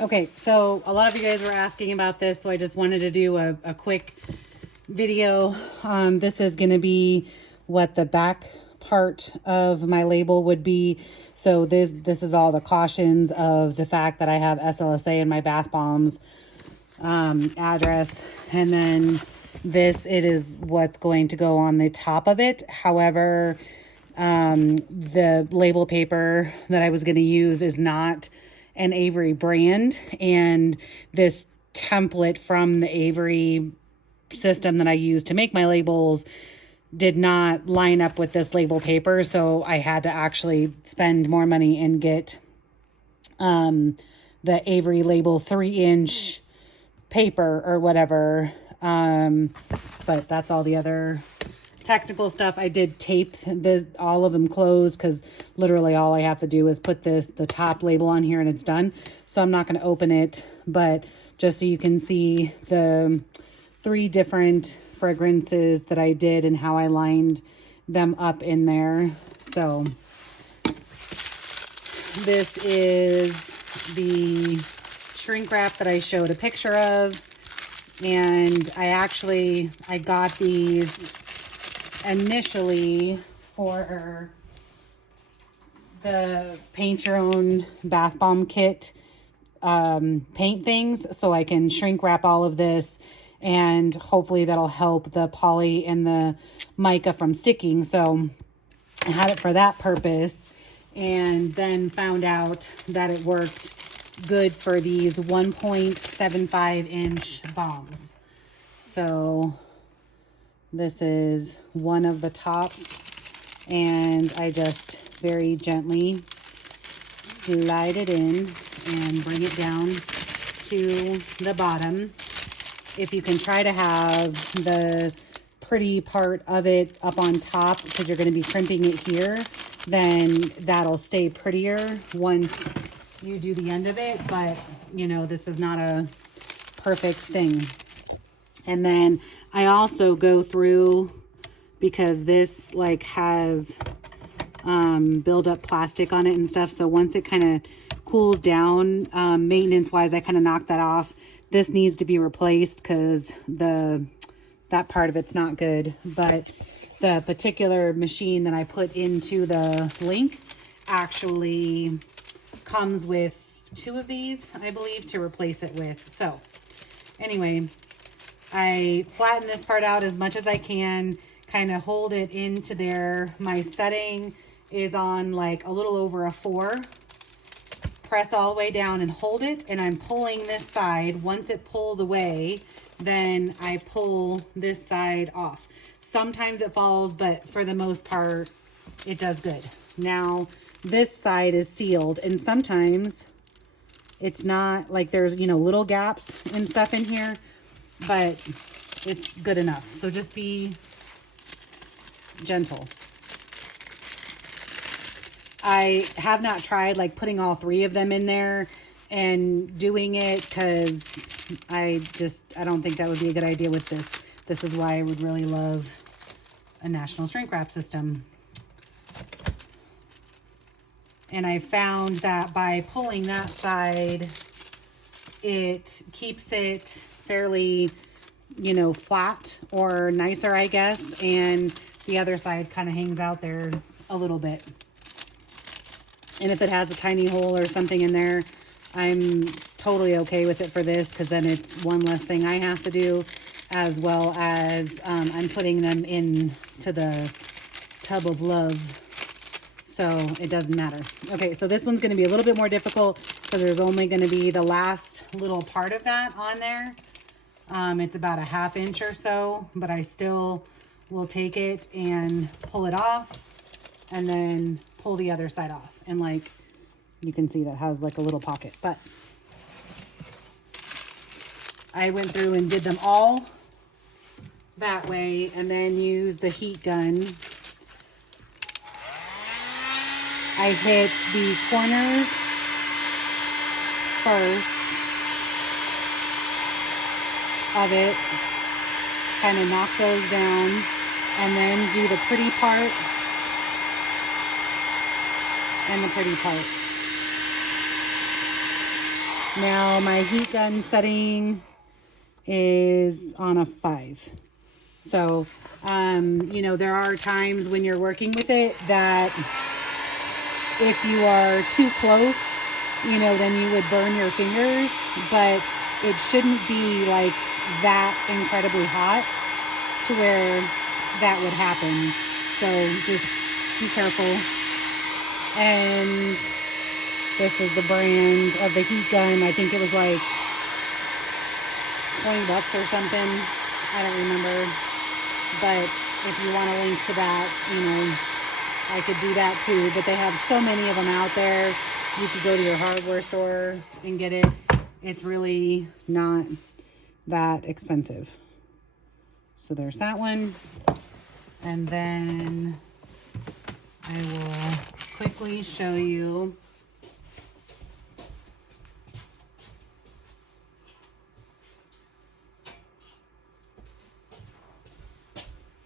Okay, so a lot of you guys were asking about this, so I just wanted to do a quick video. This is going to be what the back part of my label would be. So this is all the cautions of the fact that I have SLSA in my bath bombs address, and then it is what's going to go on the top of it. However, the label paper that I was going to use is not an Avery brand, and this template from the Avery system that I use to make my labels did not line up with this label paper, so I had to actually spend more money and get the Avery label 3-inch paper or whatever. But that's all the other technical stuff. I did tape all of them closed because literally all I have to do is put the top label on here and it's done. So I'm not going to open it, but just so you can see the 3 different fragrances that I did and how I lined them up in there. So this is the shrink wrap that I showed a picture of, and I got these initially for the paint your own bath bomb kit paint things, so I can shrink wrap all of this, and hopefully that'll help the poly and the mica from sticking. So I had it for that purpose, and then found out that it worked good for these 1.75 inch bombs. So this is one of the tops, and I just very gently slide it in and bring it down to the bottom. If you can try to have the pretty part of it up on top, because you're going to be crimping it here, then that'll stay prettier once you do the end of it. But you know, this is not a perfect thing. And then I also go through, because this like has build up plastic on it and stuff, so once it kind of cools down, maintenance wise, I kind of knock that off. This needs to be replaced because that part of it's not good. But the particular machine that I put into the link actually comes with 2 of these, I believe, to replace it with. So anyway, I flatten this part out as much as I can, kind of hold it into there. My setting is on like a little over a 4. Press all the way down and hold it, and I'm pulling this side. Once it pulls away, then I pull this side off. Sometimes it falls, but for the most part, it does good. Now, this side is sealed, and sometimes it's not, like there's, you know, little gaps and stuff in here, but it's good enough. So just be gentle. I have not tried like putting all 3 of them in there and doing it, because I don't think that would be a good idea with this. This is why I would really love a national shrink wrap system. And I found that by pulling that side, it keeps it fairly, you know, flat or nicer, I guess. And the other side kind of hangs out there a little bit. And if it has a tiny hole or something in there, I'm totally okay with it for this, because then it's one less thing I have to do, as well as I'm putting them into the tub of love, so it doesn't matter. Okay, so this one's going to be a little bit more difficult because there's only going to be the last little part of that on there. It's about a 1/2 inch or so, but I still will take it and pull it off, and then pull the other side off. And like you can see, that has like a little pocket. But I went through and did them all that way, and then used the heat gun. I hit the corners first of it, kind of knock those down, and then do the pretty part and the pretty part. Now my heat gun setting is on a 5. So, you know, there are times when you're working with it that if you are too close, you know, then you would burn your fingers, but it shouldn't be like that incredibly hot to where that would happen. So just be careful. And this is the brand of the heat gun. I think it was like $20 or something. I don't remember. But if you want a link to that, you know, I could do that too. But they have so many of them out there. You could go to your hardware store and get it. It's really not that expensive. So there's that one. And then I will quickly show you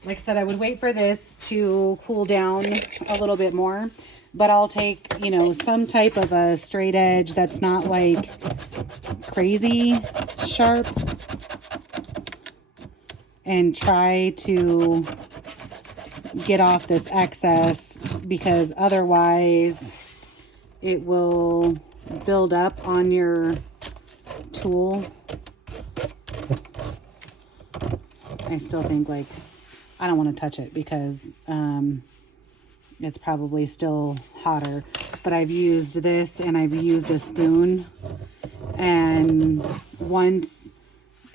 like I said, I would wait for this to cool down a little bit more, but I'll take, you know, some type of a straight edge that's not like crazy sharp and try to get off this excess, because otherwise it will build up on your tool. I still think like I don't want to touch it because it's probably still hotter, but I've used this and I've used a spoon, and once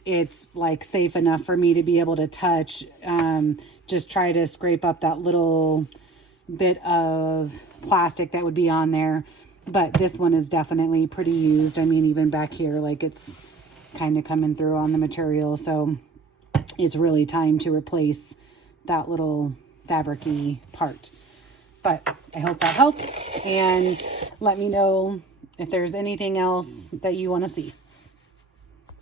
it's like safe enough for me to be able to touch, just try to scrape up that little bit of plastic that would be on there. But this one is definitely pretty used. I mean, even back here, like it's kind of coming through on the material. So it's really time to replace that little fabric-y part. But I hope that helps, and let me know if there's anything else that you want to see.